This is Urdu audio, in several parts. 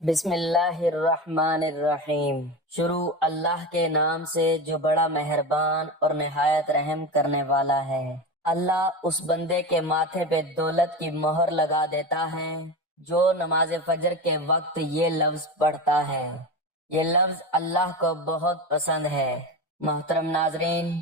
بسم اللہ الرحمن الرحیم۔ شروع اللہ کے نام سے جو بڑا مہربان اور نہایت رحم کرنے والا ہے۔ اللہ اس بندے کے ماتھے پہ دولت کی مہر لگا دیتا ہے جو نماز فجر کے وقت یہ لفظ پڑھتا ہے۔ یہ لفظ اللہ کو بہت پسند ہے۔ محترم ناظرین،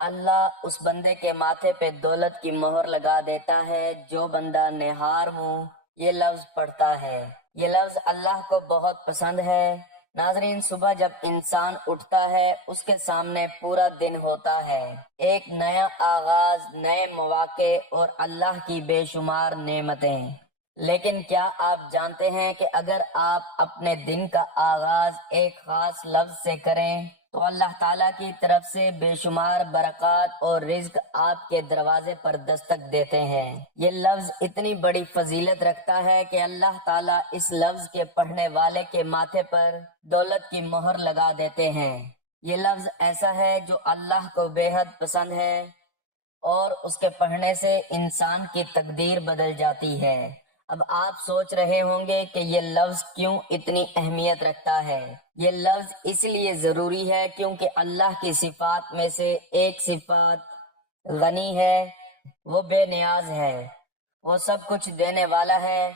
اللہ اس بندے کے ماتھے پہ دولت کی مہر لگا دیتا ہے جو بندہ نہار منہ یہ لفظ پڑھتا ہے۔ یہ لفظ اللہ کو بہت پسند ہے۔ ناظرین، صبح جب انسان اٹھتا ہے اس کے سامنے پورا دن ہوتا ہے، ایک نیا آغاز، نئے مواقع اور اللہ کی بے شمار نعمتیں۔ لیکن کیا آپ جانتے ہیں کہ اگر آپ اپنے دن کا آغاز ایک خاص لفظ سے کریں تو اللہ تعالیٰ کی طرف سے بے شمار برکات اور رزق آپ کے دروازے پر دستک دیتے ہیں۔ یہ لفظ اتنی بڑی فضیلت رکھتا ہے کہ اللہ تعالیٰ اس لفظ کے پڑھنے والے کے ماتھے پر دولت کی مہر لگا دیتے ہیں۔ یہ لفظ ایسا ہے جو اللہ کو بے حد پسند ہے اور اس کے پڑھنے سے انسان کی تقدیر بدل جاتی ہے۔ اب آپ سوچ رہے ہوں گے کہ یہ لفظ کیوں اتنی اہمیت رکھتا ہے۔ یہ لفظ اس لیے ضروری ہے کیونکہ اللہ کی صفات میں سے ایک صفات غنی ہے، وہ بے نیاز ہے، وہ سب کچھ دینے والا ہے۔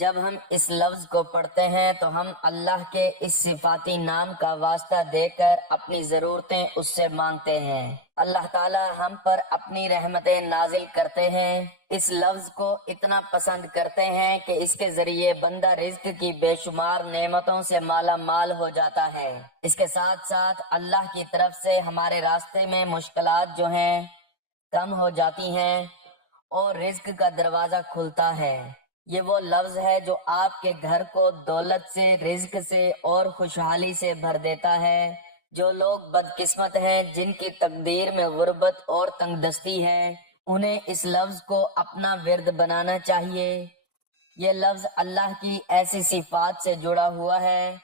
جب ہم اس لفظ کو پڑھتے ہیں تو ہم اللہ کے اس صفاتی نام کا واسطہ دے کر اپنی ضرورتیں اس سے مانگتے ہیں۔ اللہ تعالی ہم پر اپنی رحمتیں نازل کرتے ہیں، اس لفظ کو اتنا پسند کرتے ہیں کہ اس کے ذریعے بندہ رزق کی بے شمار نعمتوں سے مالا مال ہو جاتا ہے۔ اس کے ساتھ ساتھ اللہ کی طرف سے ہمارے راستے میں مشکلات جو ہیں کم ہو جاتی ہیں اور رزق کا دروازہ کھلتا ہے۔ یہ وہ لفظ ہے جو آپ کے گھر کو دولت سے، رزق سے اور خوشحالی سے بھر دیتا ہے۔ جو لوگ بدقسمت ہیں، جن کی تقدیر میں غربت اور تنگ دستی ہے، انہیں اس لفظ کو اپنا ورد بنانا چاہیے۔ یہ لفظ اللہ کی ایسی صفات سے جڑا ہوا ہے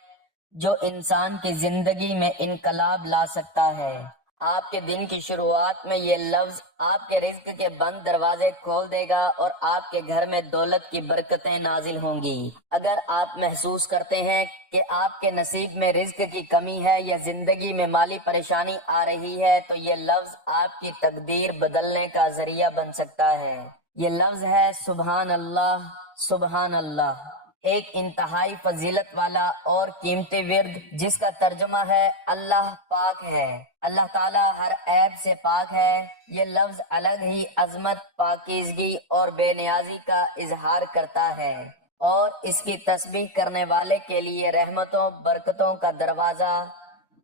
جو انسان کی زندگی میں انقلاب لا سکتا ہے۔ آپ کے دن کی شروعات میں یہ لفظ آپ کے رزق کے بند دروازے کھول دے گا اور آپ کے گھر میں دولت کی برکتیں نازل ہوں گی۔ اگر آپ محسوس کرتے ہیں کہ آپ کے نصیب میں رزق کی کمی ہے یا زندگی میں مالی پریشانی آ رہی ہے تو یہ لفظ آپ کی تقدیر بدلنے کا ذریعہ بن سکتا ہے۔ یہ لفظ ہے سبحان اللہ، سبحان اللہ، ایک انتہائی فضیلت والا اور قیمتی ورد جس کا ترجمہ ہے اللہ پاک ہے، اللہ تعالیٰ ہر عیب سے پاک ہے۔ یہ لفظ الگ ہی عظمت، پاکیزگی اور بے نیازی کا اظہار کرتا ہے اور اس کی تسبیح کرنے والے کے لیے رحمتوں، برکتوں کا دروازہ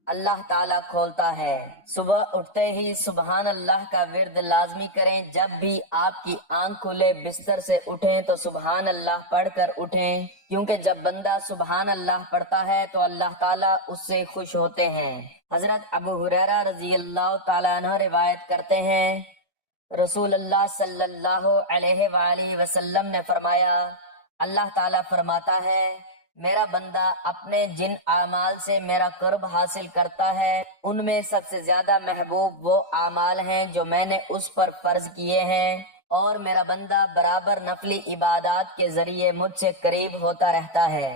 اللہ تعالیٰ کھولتا ہے۔ صبح اٹھتے ہی سبحان اللہ کا ورد لازمی کریں۔ جب بھی آپ کی آنکھ کھلے، بستر سے اٹھیں تو سبحان اللہ پڑھ کر اٹھیں، کیونکہ جب بندہ سبحان اللہ پڑھتا ہے تو اللہ تعالیٰ اس سے خوش ہوتے ہیں۔ حضرت ابو ہریرہ رضی اللہ تعالیٰ عنہ روایت کرتے ہیں، رسول اللہ صلی اللہ علیہ وآلہ وسلم نے فرمایا، اللہ تعالیٰ فرماتا ہے، میرا بندہ اپنے جن اعمال سے میرا قرب حاصل کرتا ہے ان میں سب سے زیادہ محبوب وہ اعمال ہیں جو میں نے اس پر فرض کیے ہیں، اور میرا بندہ برابر نفلی عبادات کے ذریعے مجھ سے قریب ہوتا رہتا ہے،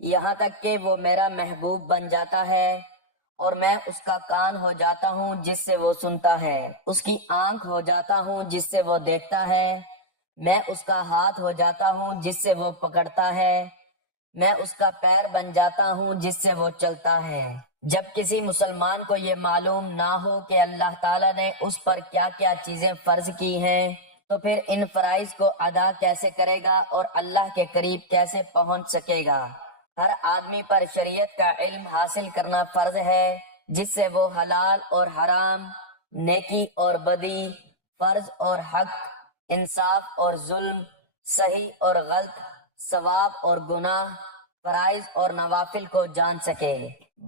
یہاں تک کہ وہ میرا محبوب بن جاتا ہے، اور میں اس کا کان ہو جاتا ہوں جس سے وہ سنتا ہے، اس کی آنکھ ہو جاتا ہوں جس سے وہ دیکھتا ہے، میں اس کا ہاتھ ہو جاتا ہوں جس سے وہ پکڑتا ہے، میں اس کا پیر بن جاتا ہوں جس سے وہ چلتا ہے۔ جب کسی مسلمان کو یہ معلوم نہ ہو کہ اللہ تعالیٰ نے اس پر کیا کیا چیزیں فرض کی ہیں تو پھر ان فرائض کو ادا کیسے کرے گا اور اللہ کے قریب کیسے پہنچ سکے گا۔ ہر آدمی پر شریعت کا علم حاصل کرنا فرض ہے جس سے وہ حلال اور حرام، نیکی اور بدی، فرض اور حق، انصاف اور ظلم، صحیح اور غلط، ثواب اور گناہ، فرائض اور نوافل کو جان سکے۔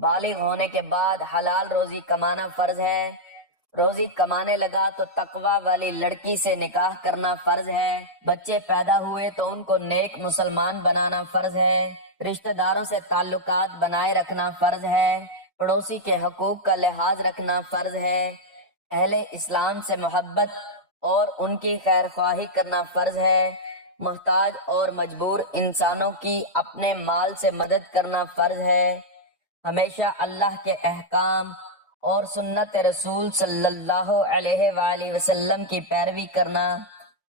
بالغ ہونے کے بعد حلال روزی کمانا فرض ہے۔ روزی کمانے لگا تو تقوی والی لڑکی سے نکاح کرنا فرض ہے۔ بچے پیدا ہوئے تو ان کو نیک مسلمان بنانا فرض ہے۔ رشتہ داروں سے تعلقات بنائے رکھنا فرض ہے۔ پڑوسی کے حقوق کا لحاظ رکھنا فرض ہے۔ اہل اسلام سے محبت اور ان کی خیر خواہی کرنا فرض ہے۔ محتاج اور مجبور انسانوں کی اپنے مال سے مدد کرنا فرض ہے۔ ہمیشہ اللہ کے احکام اور سنت رسول صلی اللہ علیہ وآلہ وسلم کی پیروی کرنا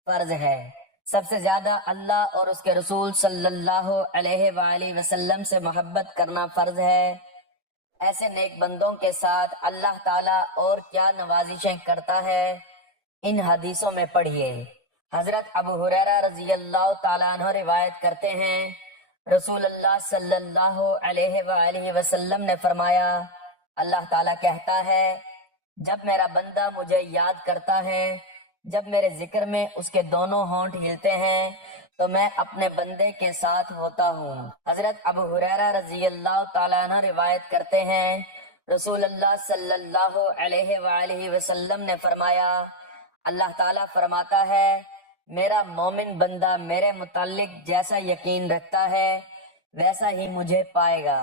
فرض ہے۔ سب سے زیادہ اللہ اور اس کے رسول صلی اللہ علیہ وآلہ وسلم سے محبت کرنا فرض ہے۔ ایسے نیک بندوں کے ساتھ اللہ تعالیٰ اور کیا نوازشیں کرتا ہے، ان حدیثوں میں پڑھیے۔ حضرت ابو ہریرہ رضی اللہ تعالیٰ عنہ روایت کرتے ہیں، رسول اللہ صلی اللہ علیہ وآلہ وسلم نے فرمایا، اللہ تعالیٰ کہتا ہے، جب میرا بندہ مجھے یاد کرتا ہے، جب میرے ذکر میں اس کے دونوں ہونٹ ہلتے ہیں تو میں اپنے بندے کے ساتھ ہوتا ہوں۔ حضرت ابو ہریرہ رضی اللہ تعالیٰ عنہ روایت کرتے ہیں، رسول اللہ صلی اللہ علیہ وآلہ وسلم نے فرمایا، اللہ تعالیٰ فرماتا ہے، میرا مومن بندہ میرے متعلق جیسا یقین رکھتا ہے ویسا ہی مجھے پائے گا۔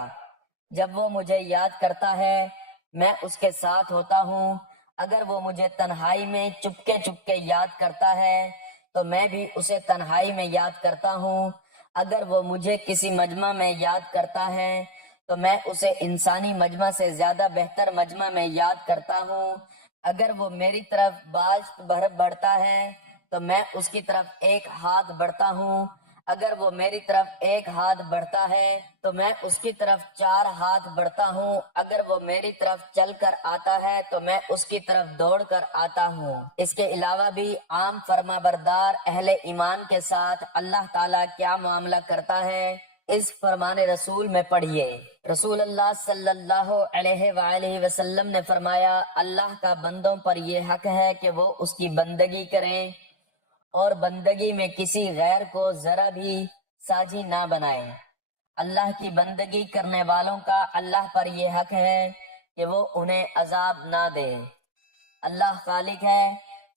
جب وہ مجھے یاد کرتا ہے میں اس کے ساتھ ہوتا ہوں، اگر وہ مجھے تنہائی میں چپکے چپکے یاد کرتا ہے تو میں بھی اسے تنہائی میں یاد کرتا ہوں، اگر وہ مجھے کسی مجمع میں یاد کرتا ہے تو میں اسے انسانی مجمع سے زیادہ بہتر مجمع میں یاد کرتا ہوں، اگر وہ میری طرف باشت بڑھتا ہے تو میں اس کی طرف ایک ہاتھ بڑھتا ہوں، اگر وہ میری طرف ایک ہاتھ بڑھتا ہے تو میں اس کی طرف 4 ہاتھ بڑھتا ہوں، اگر وہ میری طرف چل کر آتا ہے تو میں اس کی طرف دوڑ کر آتا ہوں۔ اس کے علاوہ بھی عام فرما بردار اہل ایمان کے ساتھ اللہ تعالیٰ کیا معاملہ کرتا ہے، اس فرمان رسول میں پڑھیے۔ رسول اللہ صلی اللہ علیہ وآلہ وسلم نے فرمایا، اللہ کا بندوں پر یہ حق ہے کہ وہ اس کی بندگی کریں اور بندگی میں کسی غیر کو ذرا بھی ساجی نہ بنائیں۔ اللہ کی بندگی کرنے والوں کا اللہ پر یہ حق ہے کہ وہ انہیں عذاب نہ دے۔ اللہ خالق ہے،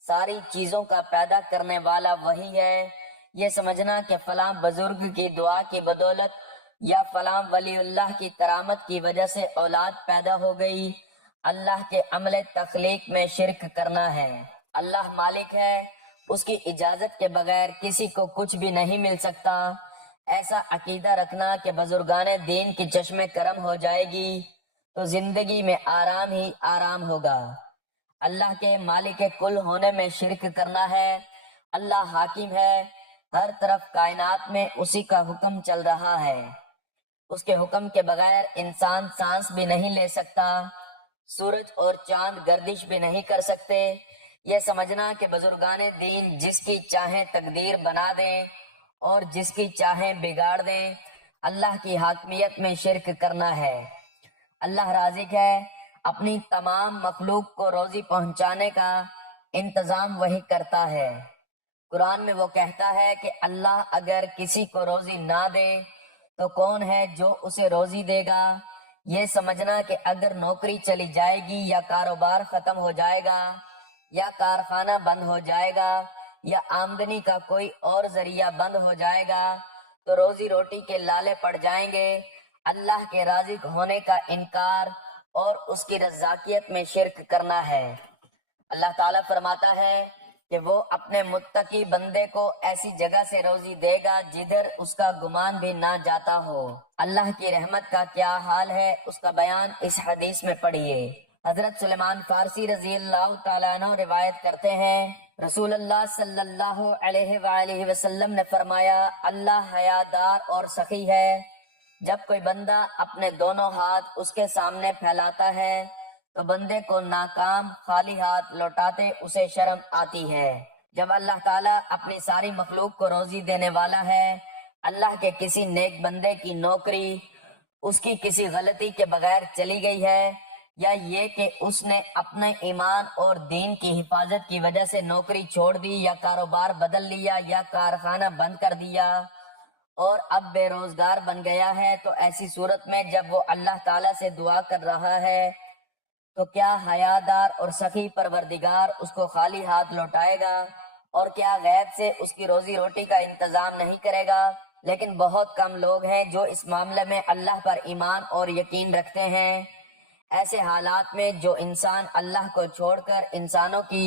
ساری چیزوں کا پیدا کرنے والا وہی ہے۔ یہ سمجھنا کہ فلاں بزرگ کی دعا کی بدولت یا فلاں ولی اللہ کی کرامت کی وجہ سے اولاد پیدا ہو گئی، اللہ کے عمل تخلیق میں شرک کرنا ہے۔ اللہ مالک ہے، اس کی اجازت کے بغیر کسی کو کچھ بھی نہیں مل سکتا۔ ایسا عقیدہ رکھنا کہ بزرگان دین کی چشم کرم ہو جائے گی تو زندگی میں آرام ہی آرام ہوگا۔ اللہ کے مالک کل ہونے میں شرک کرنا ہے۔ اللہ حاکم ہے، ہر طرف کائنات میں اسی کا حکم چل رہا ہے، اس کے حکم کے بغیر انسان سانس بھی نہیں لے سکتا، سورج اور چاند گردش بھی نہیں کر سکتے۔ یہ سمجھنا کہ بزرگان دین جس کی چاہیں تقدیر بنا دیں اور جس کی چاہیں بگاڑ دیں، اللہ کی حاکمیت میں شرک کرنا ہے۔ اللہ رازق ہے، اپنی تمام مخلوق کو روزی پہنچانے کا انتظام وہی کرتا ہے۔ قرآن میں وہ کہتا ہے کہ اللہ اگر کسی کو روزی نہ دے تو کون ہے جو اسے روزی دے گا۔ یہ سمجھنا کہ اگر نوکری چلی جائے گی یا کاروبار ختم ہو جائے گا یا کارخانہ بند ہو جائے گا یا آمدنی کا کوئی اور ذریعہ بند ہو جائے گا تو روزی روٹی کے لالے پڑ جائیں گے، اللہ کے رازق ہونے کا انکار اور اس کی رزاقیت میں شرک کرنا ہے۔ اللہ تعالیٰ فرماتا ہے کہ وہ اپنے متقی بندے کو ایسی جگہ سے روزی دے گا جدھر اس کا گمان بھی نہ جاتا ہو۔ اللہ کی رحمت کا کیا حال ہے، اس کا بیان اس حدیث میں پڑھیے۔ حضرت سلیمان فارسی رضی اللہ تعالیٰ عنہ روایت کرتے ہیں، رسول اللہ صلی اللہ علیہ وآلہ وسلم نے فرمایا، اللہ حیادار اور سخی ہے۔ جب کوئی بندہ اپنے دونوں ہاتھ اس کے سامنے پھیلاتا ہے تو بندے کو ناکام خالی ہاتھ لوٹاتے اسے شرم آتی ہے۔ جب اللہ تعالیٰ اپنی ساری مخلوق کو روزی دینے والا ہے، اللہ کے کسی نیک بندے کی نوکری اس کی کسی غلطی کے بغیر چلی گئی ہے، یا یہ کہ اس نے اپنے ایمان اور دین کی حفاظت کی وجہ سے نوکری چھوڑ دی یا کاروبار بدل لیا یا کارخانہ بند کر دیا اور اب بے روزگار بن گیا ہے، تو ایسی صورت میں جب وہ اللہ تعالیٰ سے دعا کر رہا ہے تو کیا حیادار اور سخی پروردگار اس کو خالی ہاتھ لوٹائے گا، اور کیا غیب سے اس کی روزی روٹی کا انتظام نہیں کرے گا؟ لیکن بہت کم لوگ ہیں جو اس معاملے میں اللہ پر ایمان اور یقین رکھتے ہیں۔ ایسے حالات میں جو انسان اللہ کو چھوڑ کر انسانوں کی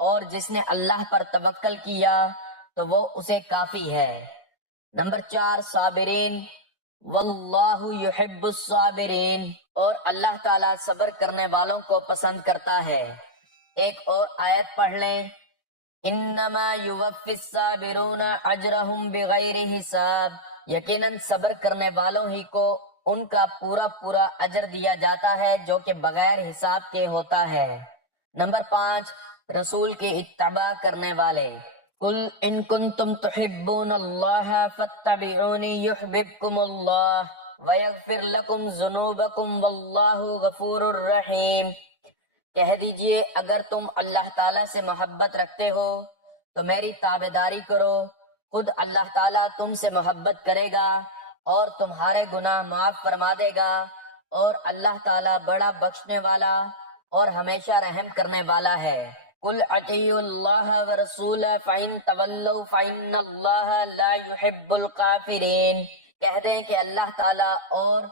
اور جس نے اللہ پر توکل کیا تو وہ اسے کافی ہے۔ نمبر 4 صابرین، واللہ یحب الصابرین، اور اللہ تعالیٰ صبر کرنے والوں کو پسند کرتا ہے۔ ایک اور آیت پڑھ لیں، انما یوفی الصابرون اجرہم بغیر حساب، یقیناً صبر کرنے والوں ہی کو ان کا پورا پورا اجر دیا جاتا ہے جو کہ بغیر حساب کے ہوتا ہے۔ نمبر 5 رسول کی اتباع کرنے والے، قل ان کنتم تحبون اللہ فاتبعونی یحببکم اللہ ویغفر لکم ذنوبکم واللہ غفور الرحیم۔ کہہ دیجئے اگر تم اللہ تعالیٰ سے محبت رکھتے ہو تو میری تابعداری کرو، خود اللہ تعالیٰ تم سے محبت کرے گا اور تمہارے گناہ معاف فرما دے گا، اور اللہ تعالیٰ بڑا بخشنے والا اور ہمیشہ رحم کرنے والا ہے۔ قل اطیعوا اللہ ورسولہ فإن تولوا فإن اللہ لا يحب الکافرین، کہہ دیں کہ اللہ تعالیٰ اور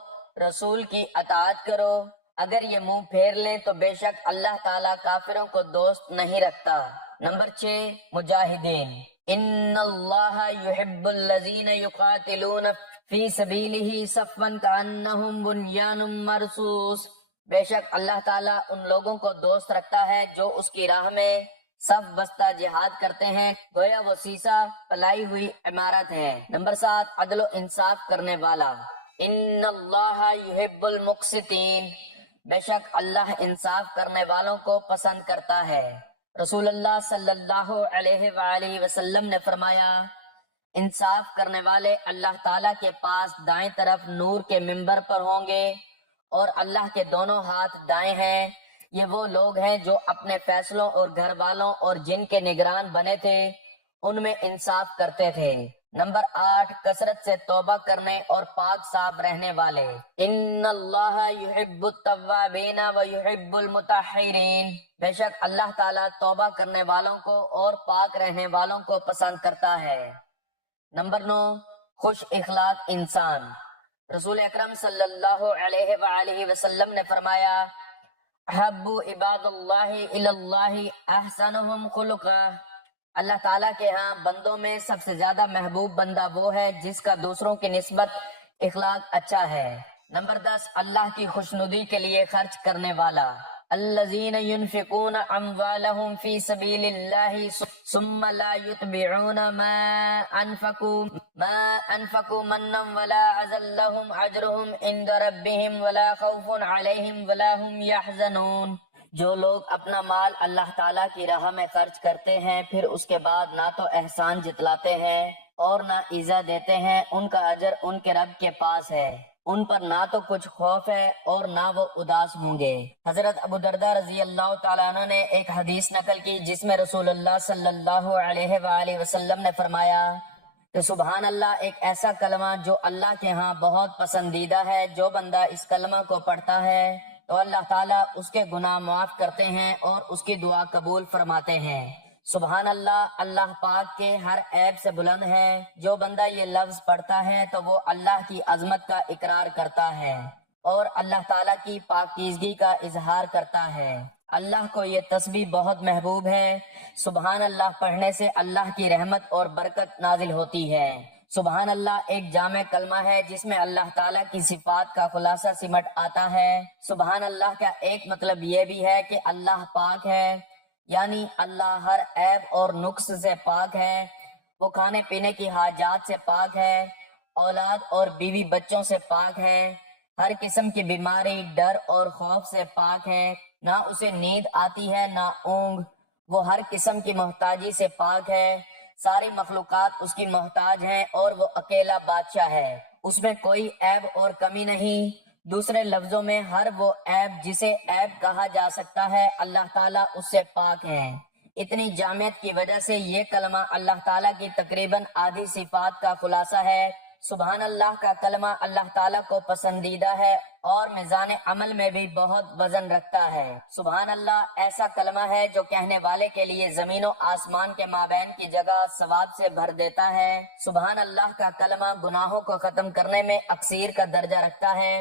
رسول کی اطاعت کرو، اگر یہ منہ پھیر لیں تو بے شک اللہ تعالیٰ کافروں کو دوست نہیں رکھتا۔ نمبر 6 مجاہدین، ان اللہ یحب الذین یقاتلون فی سبیلہ صفا کأنہم بنیان مرصوص، بے شک اللہ تعالیٰ ان لوگوں کو دوست رکھتا ہے جو اس کی راہ میں صف بستہ جہاد کرتے ہیں، گویا وہ سیسا پلائی ہوئی عمارت ہے۔ نمبر 7 عدل و انصاف کرنے والا، ان اللہ یحب المقسطین، بے شک اللہ انصاف کرنے والوں کو پسند کرتا ہے۔ رسول اللہ صلی اللہ علیہ وآلہ وسلم نے فرمایا، انصاف کرنے والے اللہ تعالیٰ کے پاس دائیں طرف نور کے منبر پر ہوں گے، اور اللہ کے دونوں ہاتھ دائیں ہیں۔ یہ وہ لوگ ہیں جو اپنے فیصلوں اور گھر والوں اور جن کے نگران بنے تھے ان میں انصاف کرتے تھے۔ نمبر 8 کثرت سے توبہ کرنے اور پاک صاف رہنے والے، ان اللہ یحب التوابین ویحب المطہرین، بے شک اللہ تعالیٰ توبہ کرنے والوں کو اور پاک رہنے والوں کو پسند کرتا ہے۔ نمبر 9 خوش اخلاق انسان، رسول اکرم صلی اللہ علیہ وآلہ وسلم نے فرمایا، احب عباد اللہ الی اللہ احسنہم خلقا، اللہ تعالیٰ کے ہاں بندوں میں سب سے زیادہ محبوب بندہ وہ ہے جس کا دوسروں کی نسبت اخلاق اچھا ہے۔ نمبر 10 اللہ کی خوشنودی کے لیے خرچ کرنے والا، الذین ينفقون اموالهم فی سبیل اللہ ثم لا یتبعون ما انفقوا منا ولا عذا لهم اجرهم عند ربهم ولا خوف علیہم ولا هم يحزنون، جو لوگ اپنا مال اللہ تعالیٰ کی راہ میں خرچ کرتے ہیں پھر اس کے بعد نہ تو احسان جتلاتے ہیں اور نہ ایذا دیتے ہیں، ان کا اجر ان کے رب کے پاس ہے، ان پر نہ تو کچھ خوف ہے اور نہ وہ اداس ہوں گے۔ حضرت ابو درداء رضی اللہ تعالیٰ عنہ نے ایک حدیث نقل کی جس میں رسول اللہ صلی اللہ علیہ وآلہ وسلم نے فرمایا کہ سبحان اللہ ایک ایسا کلمہ جو اللہ کے ہاں بہت پسندیدہ ہے، جو بندہ اس کلمہ کو پڑھتا ہے تو اللہ تعالیٰ اس کے گناہ معاف کرتے ہیں اور اس کی دعا قبول فرماتے ہیں۔ سبحان اللہ، اللہ پاک کے ہر عیب سے بلند ہے۔ جو بندہ یہ لفظ پڑھتا ہے تو وہ اللہ کی عظمت کا اقرار کرتا ہے اور اللہ تعالیٰ کی پاکیزگی کا اظہار کرتا ہے۔ اللہ کو یہ تسبیح بہت محبوب ہے۔ سبحان اللہ پڑھنے سے اللہ کی رحمت اور برکت نازل ہوتی ہے۔ سبحان اللہ ایک جامع کلمہ ہے جس میں اللہ تعالیٰ کی صفات کا خلاصہ سمٹ آتا ہے۔ سبحان اللہ کا ایک مطلب یہ بھی ہے کہ اللہ پاک ہے، یعنی اللہ ہر عیب اور نقص سے پاک ہے، وہ کھانے پینے کی حاجات سے پاک ہے، اولاد اور بیوی بچوں سے پاک ہے، ہر قسم کی بیماری، ڈر اور خوف سے پاک ہے، نہ اسے نیند آتی ہے نہ اونگ، وہ ہر قسم کی محتاجی سے پاک ہے، ساری مخلوقات اس کی محتاج ہیں اور وہ اکیلا بادشاہ ہے، اس میں کوئی عیب اور کمی نہیں۔ دوسرے لفظوں میں ہر وہ عیب جسے عیب کہا جا سکتا ہے اللہ تعالیٰ اس سے پاک ہے۔ اتنی جامعیت کی وجہ سے یہ کلمہ اللہ تعالیٰ کی تقریباً آدھی صفات کا خلاصہ ہے۔ سبحان اللہ کا کلمہ اللہ تعالیٰ کو پسندیدہ ہے اور میزان عمل میں بھی بہت وزن رکھتا ہے۔ سبحان اللہ ایسا کلمہ ہے جو کہنے والے کے لیے زمین و آسمان کے مابین کی جگہ ثواب سے بھر دیتا ہے۔ سبحان اللہ کا کلمہ گناہوں کو ختم کرنے میں اکثیر کا درجہ رکھتا ہے۔